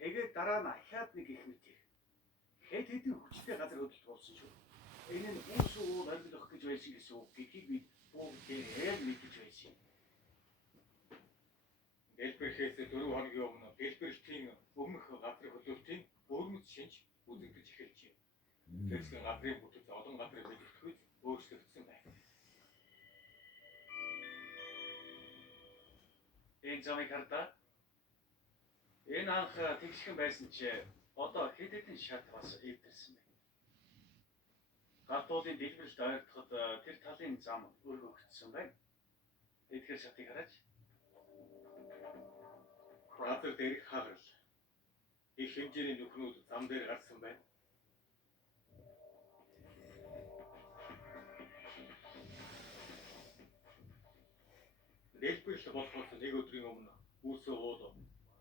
Тэгээд дараа нь ахаад нэг их мэт. Хэд хэдэн хүчтэй газар хөдлөлт болсон шүү. Энэ нь үс уул оргилох гэж байсан гэсэн үг гэдгийг бид бүгдээр мэдэж байсан. Дэлбэрэхээс 4 хоногийн өмнө дэлбэрэлтийн өмнөх газрын хөдлөлтийн өрмөц шинж үзэгдэж эхэлжээ. Тэсгийн газрын бүтэц олон газрын хөдлөлтөд өөрчлөгдсөн байна. Энэ замыг хардаа. Энэ анх тэгшхэн байсан ч одоо хэд хэдэн шат бас эвдэрсэн байна. Галтуудын дэлбэрэлт ойртоход тэр талын зам өргөгдсөн байна. Эдгээр шатыг хараач. Газар дээрх хагарал. Их хэмжээний нүхнүүд зам дээр гарсан байна. Дэлбэрэлт болохоос нэг өдрийн өмнө үүсээ уул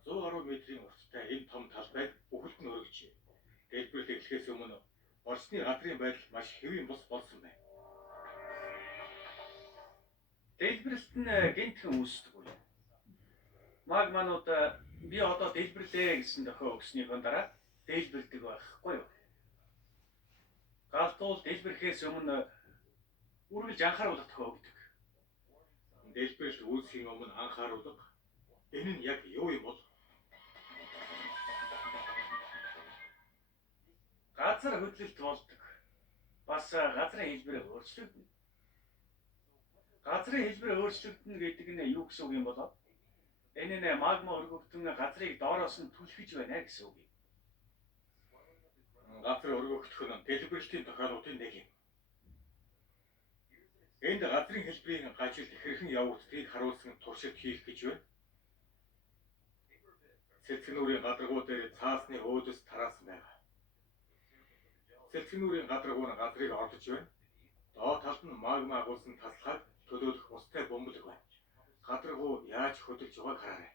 100 гаруй метрийн урттай энэ том талбайг бүхэлд нь өргөжээ. Дэлбэрэлт эхлэхээс өмнө орчны газрын байдал маш хэвийн бус болсон байна. Дэлбэрэлт нь гинтхэн үүсдэг үе. Магманууд би одоо дэлбэрлээ гэсэн дохио өгснийхэн дараа дэлбэрдэг байхгүй юу? Галтуул дэлбэрэхээс өмнө үргэлж анхааруулах дохио өгдөг. Дэлбэрэлт үүсхийн өмнө анхааруулга. Энэ нь яг юу юм бол? Газар хөдлөлт болдог. Бас газрын хэлбэр өөрчлөгдөнө. Газрын хэлбэр өөрчлөгдөнө гэдэг нь юу гэсэн үг юм болоо? Энэ нь магма өргөгдөн газрыг доороос нь түлхэж байна гэсэн үг юм. Газар өргөгдөх нь дэлбэрэлтийн тохиолдлын нэг юм. Энд газрын хэлбэрийн гажил хэрхэн явагддгийг харуулсан туршилт хийх гэж байна. Цэцгэнүүрийн гадаргуу дээр цаасны өөдөс тараасан байгаа. Цэцгэнүүрийн гадаргуу нь газрыг ордож байна. Доод талд нь магма агуулсан таслахад төлөөлөх устай бөмбөлөг байна. Гадаргуу яаж хөдөлж байгааг хараарай.